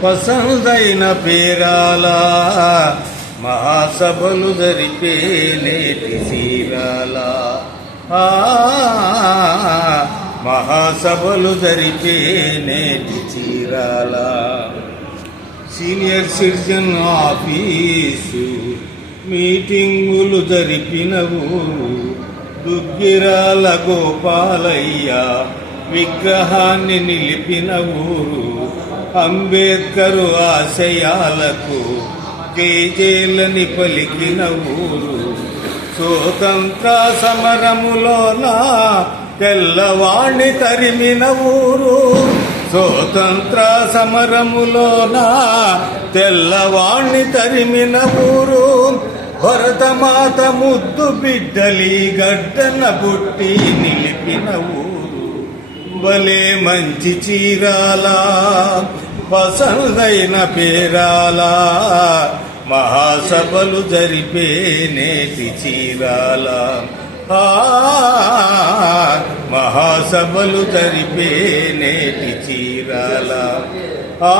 పసందైన పేరాల మహాసభలు జరిపే నేటి చీరాల మహాసభలు జరిపే నేటి చీరాల సీనియర్ సిటిజన్ ఆఫీసు మీటింగులు జరిపిన ఊరు దుగ్గిరాల గోపాలయ్య విగ్రహాన్ని నిలిపిన ఊరు అంబేద్కరు ఆశయాలకు జేజేలని పలికిన ఊరు స్వతంత్ర సమరములోన తెల్లవాణ్ణి తరిమిన ఊరు స్వతంత్ర సమరములోన తెల్లవాణ్ణి తరిమిన ఊరు భరతమాత ముద్దు బిడ్డలి గడ్డన బుట్టి నిలిపిన ఊరు భలే మంచి చీరాల పసందైన పేరాల మహాసభలు జరిపే నేటి చీరాల మహాసభలు జరిపే నేటి చీరాల ఆ